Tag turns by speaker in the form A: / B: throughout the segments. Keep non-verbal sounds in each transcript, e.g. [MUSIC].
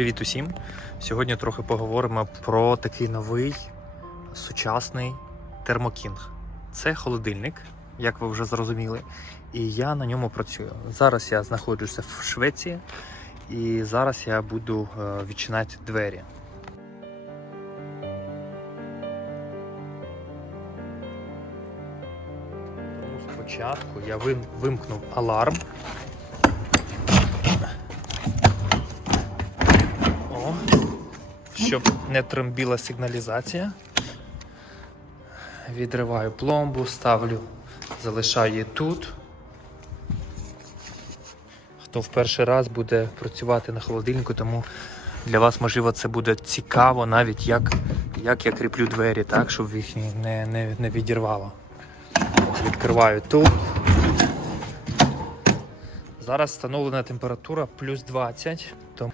A: Привіт усім! Сьогодні трохи поговоримо про такий новий сучасний термокінг. Це холодильник, як ви вже зрозуміли, і я на ньому працюю. Зараз я знаходжуся в Швеції, і зараз я буду е, відчиняти двері. Тому спочатку я вимкнув аларм. Щоб не трембіла сигналізація. Відриваю пломбу, ставлю, залишаю її тут. Хто в перший раз буде працювати на холодильнику, тому для вас, можливо, це буде цікаво, навіть як, як я кріплю двері, так, щоб їх не, не, не відірвало. Відкриваю тут. Зараз встановлена температура плюс 20. Тому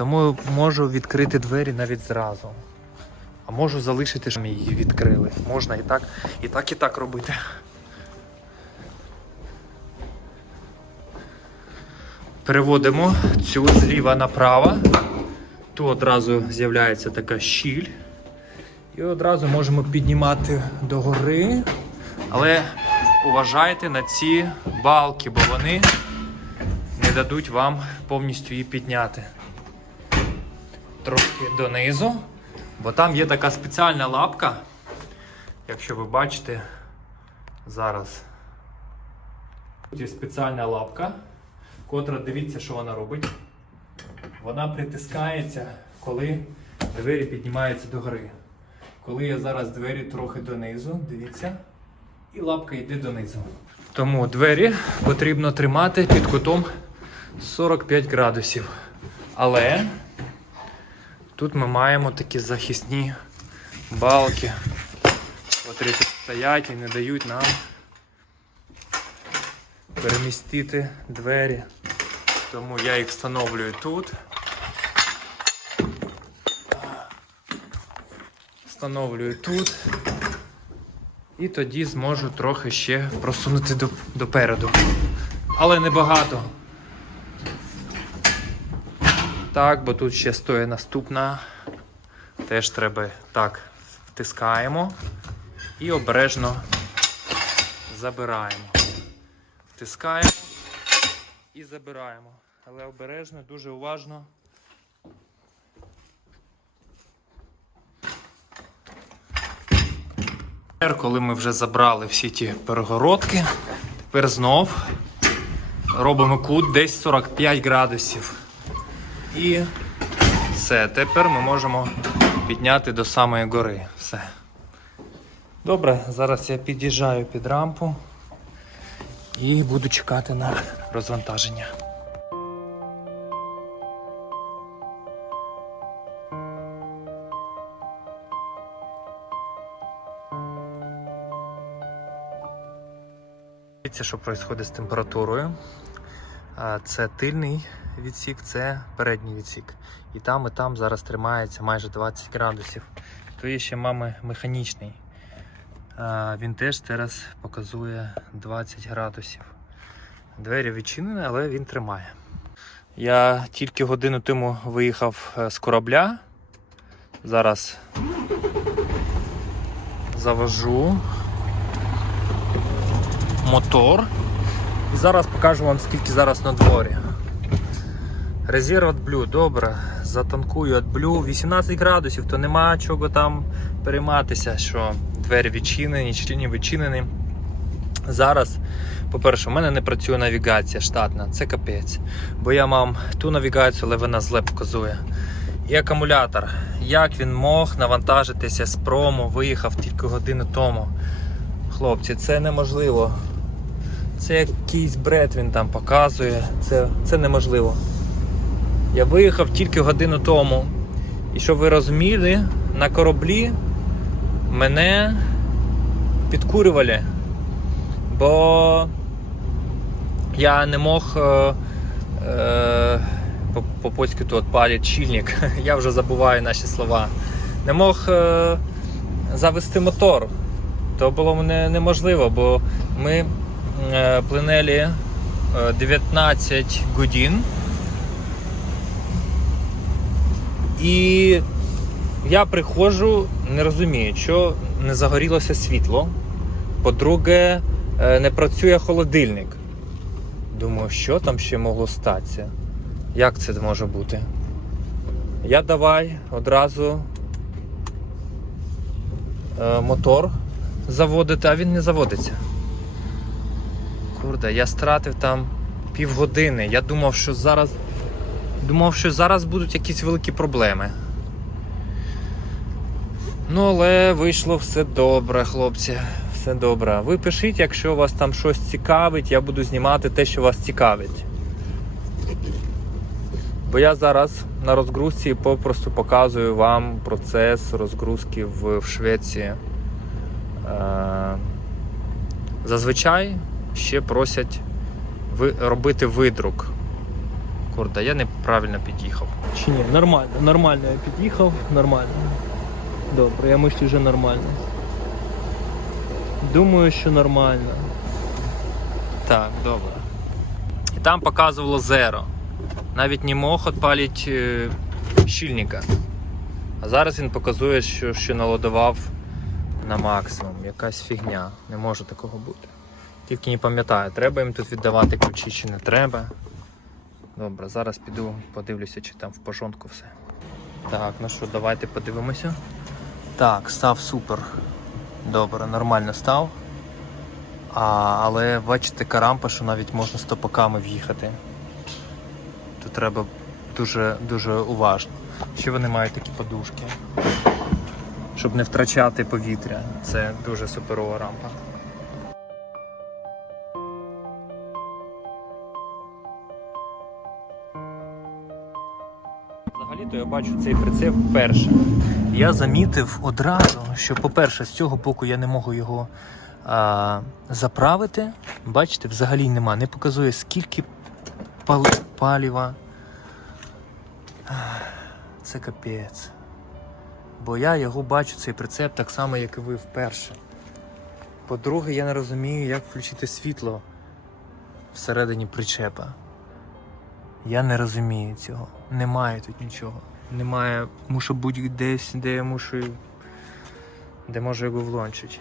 A: тому можу відкрити двері навіть зразу. А можу залишити, щоб ми її відкрили. Можна і так, і так, і так робити. Переводимо цю зліва направо. Тут одразу з'являється така щіль. І одразу можемо піднімати догори. Але уважайте на ці балки, бо вони не дадуть вам повністю її підняти трошки донизу, бо там є така спеціальна лапка. Якщо ви бачите зараз. Тут є спеціальна лапка, котра дивіться, що вона робить. Вона притискається, коли двері піднімаються догори. Коли я зараз двері трохи донизу, дивіться, і лапка йде донизу. Тому двері потрібно тримати під кутом 45 градусів. Але Тут ми маємо такі захисні балки, котрі стоять і не дають нам перемістити двері. Тому я їх встановлюю тут. Встановлюю тут. І тоді зможу трохи ще просунути до, допереду. Але не багато. Так, бо тут ще стоїть наступна. Теж треба так втискаємо і обережно забираємо. Втискаємо і забираємо. Але обережно, дуже уважно. Тепер, коли ми вже забрали всі ті перегородки, тепер знов робимо кут десь 45 градусів. І все, тепер ми можемо підняти до самої гори. Все. Добре, зараз я під'їжджаю під рампу і буду чекати на розвантаження. Дивіться, що відбувається з температурою. Це тильний відсік, це передній відсік. І там, і там зараз тримається майже 20 градусів. То є ще мами механічний. Він теж зараз показує 20 градусів. Двері відчинені, але він тримає. Я тільки годину тому виїхав е, з корабля. Зараз завожу мотор. І зараз покажу вам скільки зараз на дворі. Резерв AdBlue, добре, затанкую AdBlue 18 градусів, то нема чого там перейматися, що двері відчинені, чи не відчинені. Зараз, по-перше, у мене не працює навігація штатна, це капець. Бо я мав ту навігацію, але вона зле показує. І акумулятор. Як він мог навантажитися з прому, виїхав тільки годину тому. Хлопці, це неможливо. Це якийсь бред він там показує. Це, це неможливо. Я виїхав тільки годину тому. І щоб ви розуміли, на кораблі мене підкурювали. Бо я не мог е, е, по- по-польськи тут палять чільник. [LAUGHS] Я вже забуваю наші слова. Не мог е, завести мотор. То було мене неможливо, бо ми е, плинели е, 19 годин І я приходжу, не розумію, що не загорілося світло. По-друге, е, не працює холодильник. Думаю, що там ще могло статися? Як це може бути? Я давай одразу е, мотор заводити, а він не заводиться. Курде, я стратив там півгодини. Я думав, що зараз. Думав, що зараз будуть якісь великі проблеми. Ну, але вийшло все добре, хлопці. Все добре. Ви пишіть, якщо вас там щось цікавить, я буду знімати те, що вас цікавить. Бо я зараз на розгрузці попросту показую вам процес розгрузки в, в Швеції. Е, зазвичай ще просять робити видрук. Курда, я неправильно під'їхав.
B: Чи ні? Нормально, нормально я під'їхав, нормально. Добре, я мислю вже нормально. Думаю, що нормально.
A: Так, добре. І там показувало зеро. Навіть не мог відпалити е, щільника. А зараз він показує, що, що наладував на максимум. Якась фігня. Не може такого бути. Тільки не пам'ятаю, треба їм тут віддавати ключі чи не треба. Добре, зараз піду подивлюся, чи там в пожонку все. Так, ну що, давайте подивимося. Так, став супер. Добре, нормально став. А, але бачите, карампа, що навіть можна стопаками в'їхати. Тут треба дуже дуже уважно. Ще вони мають такі подушки, щоб не втрачати повітря. Це дуже суперова рампа. Бачу цей прицеп вперше. Я замітив одразу, що, по-перше, з цього боку я не можу його а, заправити. Бачите, взагалі нема. Не показує, скільки пал... паліва. Це капець. Бо я його бачу, цей прицеп, так само, як і ви вперше. По-друге, я не розумію, як включити світло всередині причепа. Я не розумію цього. Немає тут нічого. Немає. Мушу бути десь, де я мушу. Де можу його влончити.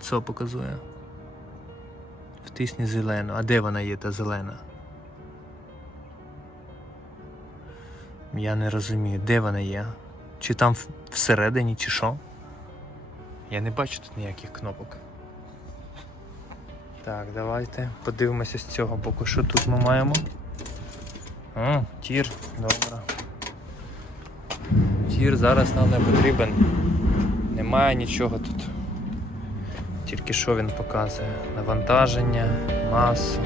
A: Це показує. Втисні зелену. А де вона є, та зелена? Я не розумію, де вона є. Чи там всередині, чи що? Я не бачу тут ніяких кнопок. Так, давайте подивимося з цього боку, що тут ми маємо. О, тір, добре. Тір зараз нам не потрібен. Немає нічого тут. Тільки що він показує? Навантаження, масу.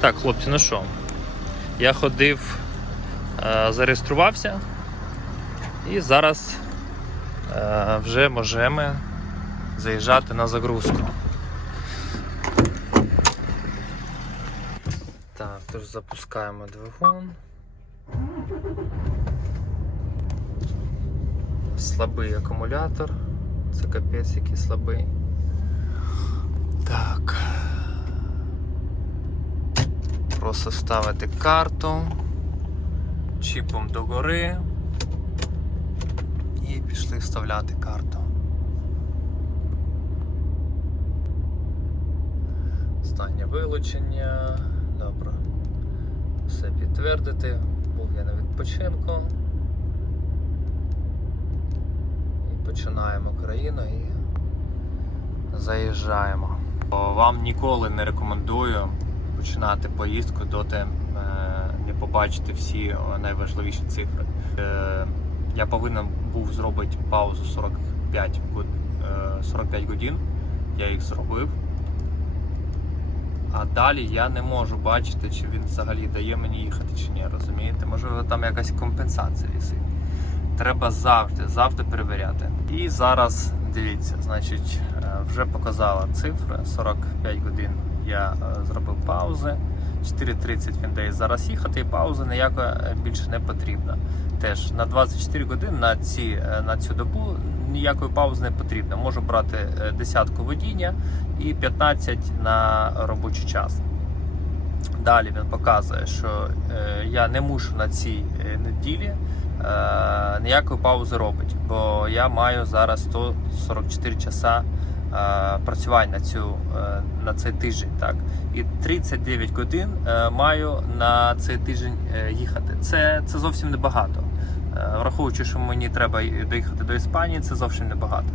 A: Так, хлопці, ну що? Я ходив, е, зареєструвався і зараз е, вже можемо заїжджати на загрузку. Так, тож запускаємо двигун. Слабий акумулятор. Це капець який слабий. Так. Просто ставити карту чіпом догори і пішли вставляти карту. Останнє вилучення. Добре. Все підтвердити. Був я на відпочинку. І починаємо країну і заїжджаємо. Вам ніколи не рекомендую починати поїздку, доти е, не побачите всі найважливіші цифри. Е, Я повинен був зробити паузу 45 год- е, 45 годин. Я їх зробив. А далі я не можу бачити, чи він взагалі дає мені їхати чи ні. Розумієте? Можливо, там якась компенсація висить. Треба завжди, завжди перевіряти. І зараз дивіться, значить, е, вже показала цифри 45 годин. Я е, зробив паузи. 4.30 він дає зараз їхати, і пауза ніяка більше не потрібна. Теж на 24 години на, ці, е, на цю добу ніякої паузи не потрібно. Можу брати десятку водіння і 15 на робочий час. Далі він показує, що е, я не мушу на цій е, неділі е, ніякої паузи робити, бо я маю зараз 144 часа працювання на, цю, на цей тиждень. Так? І 39 годин маю на цей тиждень їхати. Це, це зовсім небагато. Е, Враховуючи, що мені треба доїхати до Іспанії, це зовсім небагато.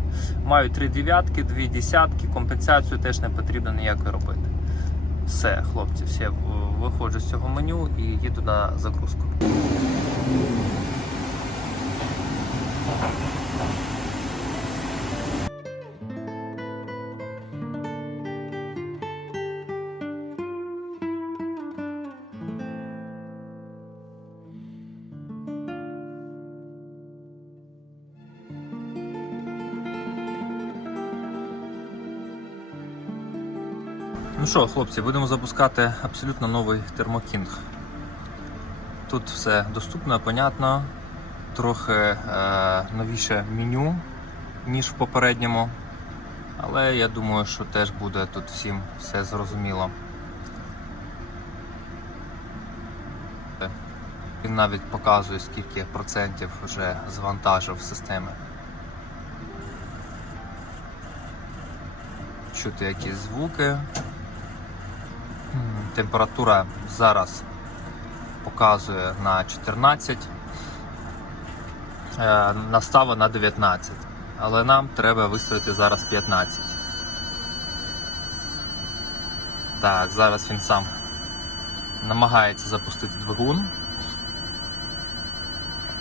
A: Маю три дев'ятки, дві десятки, компенсацію теж не потрібно ніякої робити. Все, хлопці, все, виходжу з цього меню і їду на загрузку. Що, хлопці, будемо запускати абсолютно новий термокінг. Тут все доступно, понятно, трохи е, новіше меню, ніж в попередньому. Але я думаю, що теж буде тут всім все зрозуміло. Він навіть показує, скільки процентів вже звантажив системи. Чути якісь звуки. Температура зараз показує на 14, е, настава на 19, але нам треба виставити зараз 15. Так, зараз він сам намагається запустити двигун.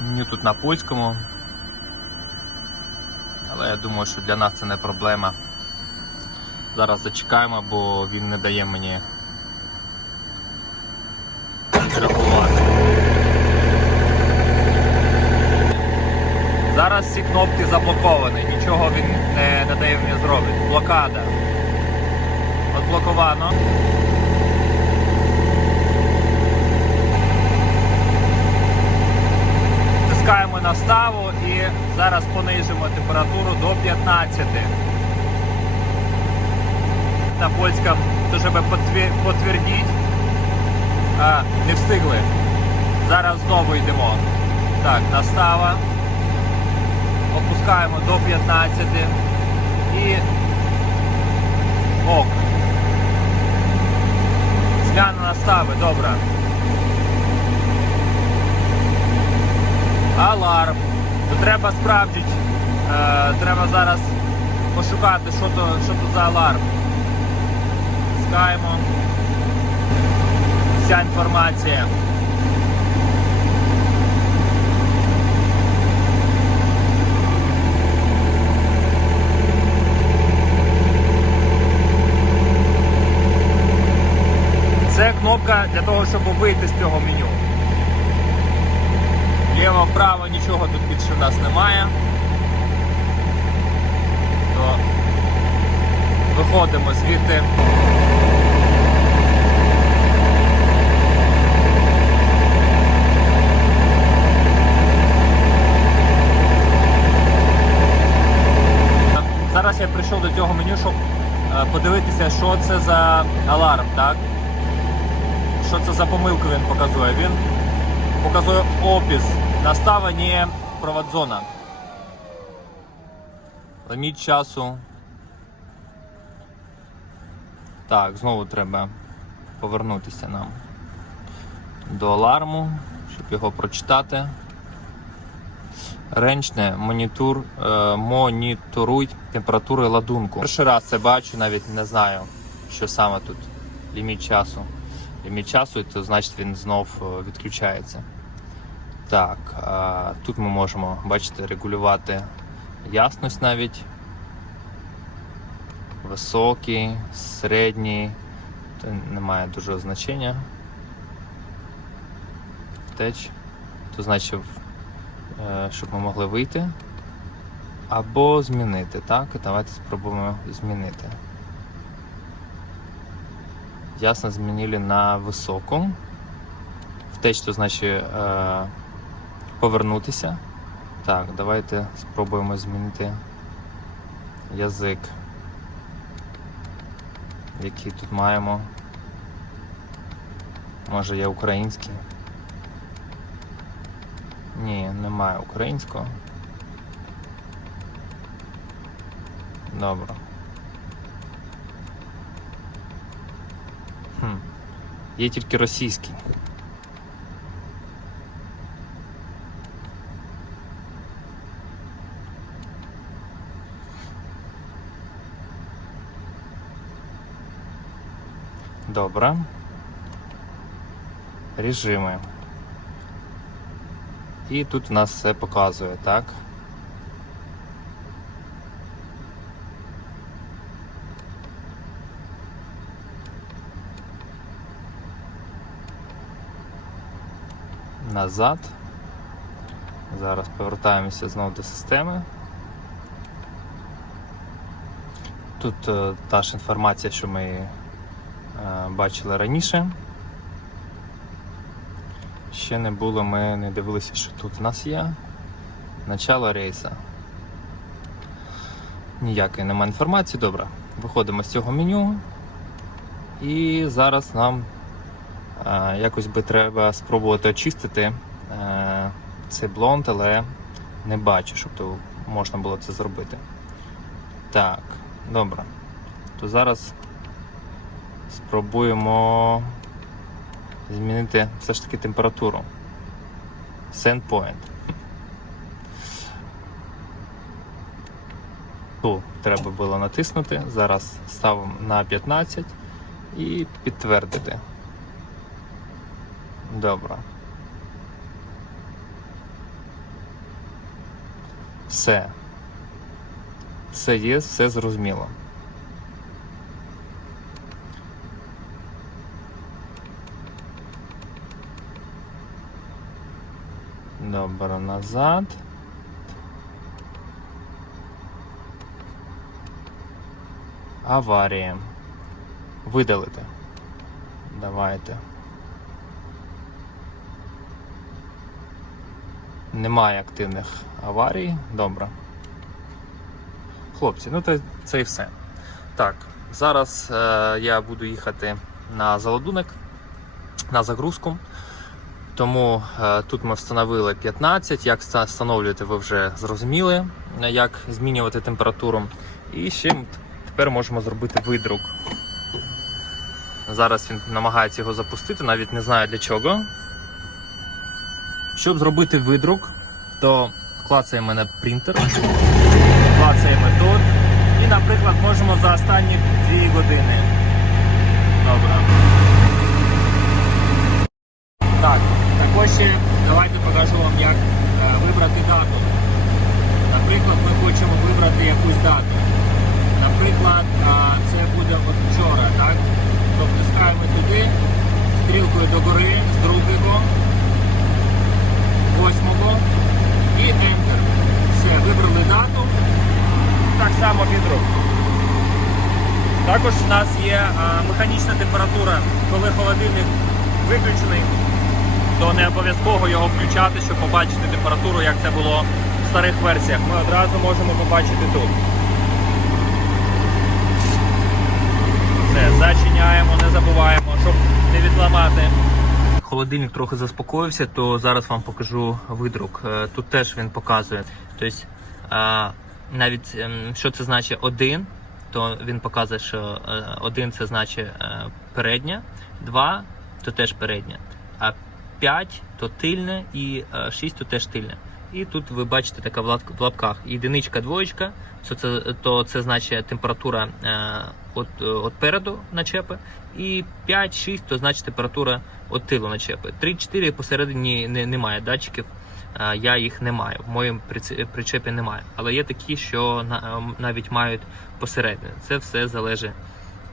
A: Меню тут на польському. Але я думаю, що для нас це не проблема. Зараз зачекаємо, бо він не дає мені Зараз всі кнопки заблоковані, нічого він не, не дає мені зробити. Блокада. Отблоковано. Тискаємо на ставу і зараз понижимо температуру до 15 на польському, щоб потві- потвердіть. А, не встигли. Зараз знову йдемо. Так, настава. Опускаємо до 15 і ок. Зміна настави, добре. Аларм. То треба справді. Е, треба зараз пошукати, що то, що то за аларм. Пускаємо. Вся інформація. Це кнопка для того, щоб вийти з цього меню. Ліво, вправо, нічого тут більше в нас немає. То виходимо звідти. Зараз я прийшов до цього меню, щоб е, подивитися, що це за аларм, так? Що це за помилку він показує? Він показує опис настава не проводзона. Ліміт часу. Так, знову треба повернутися нам до аларму, щоб його прочитати. Ренчне монітур, е, моніторуй температури ладунку. Перший раз це бачу, навіть не знаю, що саме тут. Ліміт часу. Ліміт часу, то значить він знов е, відключається. Так, тут ми можемо, бачите, регулювати ясність навіть. Високий, середній, то немає дуже значення. Втеч. То значить, е, щоб ми могли вийти. Або змінити, так? Давайте спробуємо змінити. Ясно, змінили на високу. Втеч, то значить е, повернутися. Так, давайте спробуємо змінити язик, який тут маємо. Може є український. Ні, немає українського. Добре. Хм. Є тільки російський. Добре. Режими. І тут в нас все показує, так? Назад. Зараз повертаємося знову до системи. Тут е, та ж інформація, що ми е, бачили раніше. Ще не було, ми не дивилися, що тут в нас є. Начало рейса. Ніякої немає інформації. Добре. Виходимо з цього меню. І зараз нам якось би треба спробувати очистити е, цей блонд, але не бачу, щоб то можна було це зробити. Так, добре. То зараз спробуємо змінити все ж таки температуру. Send point. Ту треба було натиснути. Зараз ставимо на 15 і підтвердити. Добре. Все. Все є, все зрозуміло. Добре, назад. Аварія. Видалити. Давайте. Немає активних аварій. Добре. Хлопці, ну то це і все. Так, зараз е, я буду їхати на заладунок, на загрузку. Тому е, тут ми встановили 15. Як ста- встановлювати, ви вже зрозуміли, як змінювати температуру. І ще тепер можемо зробити видрук. Зараз він намагається його запустити, навіть не знаю для чого. Щоб зробити видрук, то клацаємо на принтер, клацаємо тут. І, наприклад, можемо за останні 2 години. Добре. Так, також ще давайте покажу вам, як е, вибрати дату. Наприклад, ми хочемо вибрати якусь дату. Наприклад, а, це буде от вчора, так? То втискаємо туди, стрілкою догори з другого, восьмого і Enter. Все, вибрали дату. Так само відрук. Також у нас є механічна температура, коли холодильник виключений то не обов'язково його включати, щоб побачити температуру, як це було в старих версіях. Ми одразу можемо побачити тут. Все, зачиняємо, не забуваємо, щоб не відламати. Холодильник трохи заспокоївся, то зараз вам покажу видрук. Е, Тут теж він показує. Тобто, е, навіть ем, що це значить один, то він показує, що е, один це значить передня, два то теж передня. А 5 то тильне і 6 то теж тильне. І тут ви бачите така в лап- в лапках єдиничка, двоєчка, то це, то це значить температура от, от переду начепи, і 5-6 то значить температура от тилу начепи. 3-4 посередині не, немає датчиків, е, я їх не маю. В моєму причепі немає. Але є такі, що ем, навіть мають посередині. Це все залежить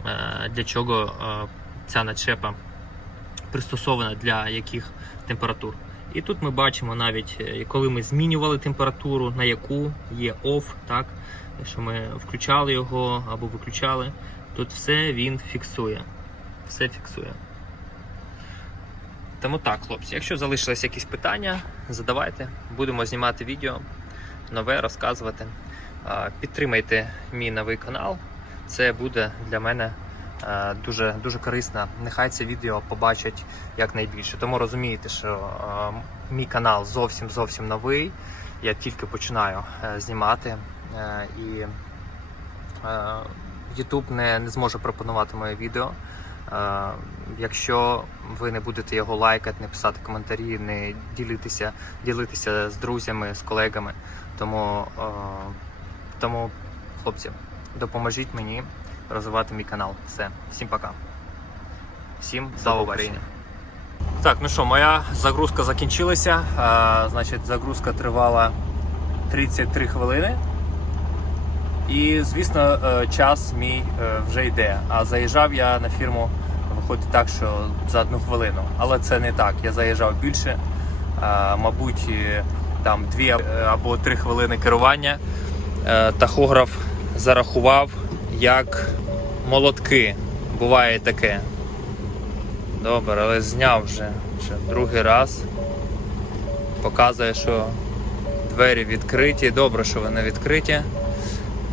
A: е, для чого е, ця начепа пристосована для яких температур. І тут ми бачимо навіть, коли ми змінювали температуру, на яку є OFF, так, що ми включали його або виключали, тут все він фіксує. Все фіксує. Тому так, хлопці, якщо залишились якісь питання, задавайте, будемо знімати відео, нове розказувати. Підтримайте мій новий канал. Це буде для мене дуже, дуже корисна. Нехай це відео побачать якнайбільше. Тому розумієте, що мій канал зовсім зовсім новий. Я тільки починаю е, знімати е, і е, YouTube не, не зможе пропонувати моє відео. Якщо ви не будете його лайкати, не писати коментарі, не ділитися, ділитися з друзями, з колегами. Тому, тому хлопці, допоможіть мені розвивати мій канал. Все, всім пока. Всім слава Україні. Так, ну що, моя загрузка закінчилася. А, значить, загрузка тривала 33 хвилини. І, звісно, е, час мій е, вже йде. А заїжджав я на фірму, виходить так, що за одну хвилину. Але це не так. Я заїжджав більше, мабуть, там дві е, або три хвилини керування. Е, Тахограф зарахував як молотки. Буває таке. Добре, але зняв вже, вже другий раз. Показує, що двері відкриті. Добре, що вони відкриті.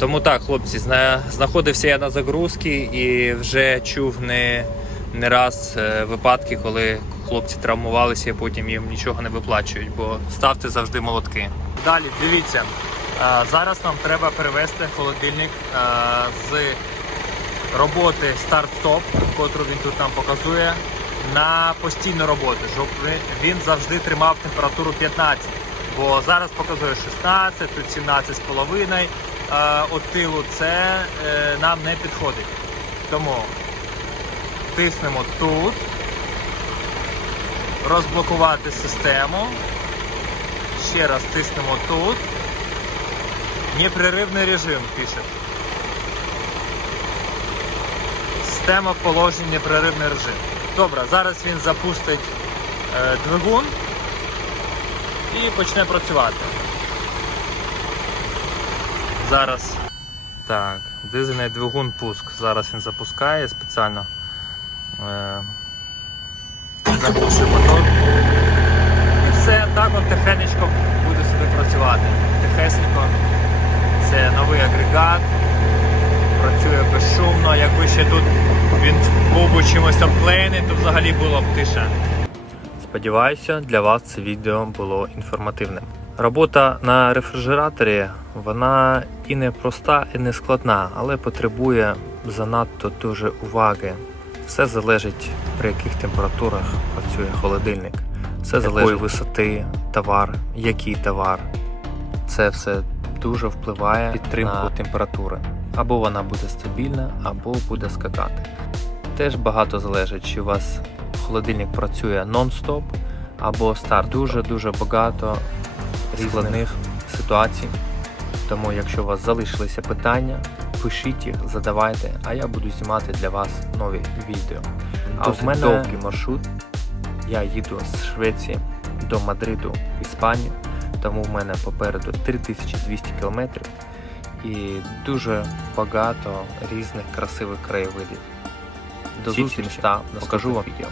A: Тому так, хлопці, зна- знаходився я на загрузці і вже чув не, не раз е, випадки, коли хлопці травмувалися і потім їм нічого не виплачують, бо ставте завжди молотки. Далі, дивіться, е, зараз нам треба перевести холодильник е, з роботи старт-стоп, котру він тут нам показує, на постійну роботу, щоб він завжди тримав температуру 15. Бо зараз показує 16, тут 17,5 е, от тилу. Це е, нам не підходить. Тому тиснемо тут, розблокувати систему. Ще раз тиснемо тут. Непреривний режим пише. Система положень непреривний режим. Добре, зараз він запустить е, двигун і почне працювати. Зараз. Так, дизельний двигун пуск. Зараз він запускає спеціально. Е, заглушив мотор. І все, так от тихенечко буде собі працювати. Тихесенько. Це новий агрегат працює безшумно. Якби ще тут він був би чимось обклеєний, то взагалі було б тиша. Сподіваюся, для вас це відео було інформативним. Робота на рефрижераторі вона і не проста, і не складна, але потребує занадто дуже уваги. Все залежить при яких температурах працює холодильник. Все залежить висоти товар, який товар. Це все дуже впливає на підтримку температури. Або вона буде стабільна, або буде скакати. Теж багато залежить, чи у вас холодильник працює нон-стоп або старт. Дуже дуже багато складних ситуацій. Тому, якщо у вас залишилися питання, пишіть їх, задавайте, а я буду знімати для вас нові відео. А в мене довгий маршрут. Я їду з Швеції до Мадриду, Іспанію, тому в мене попереду 3200 кілометрів і дуже багато різних красивих краєвидів. До зустрічі,
B: міста
A: покажу вам відео.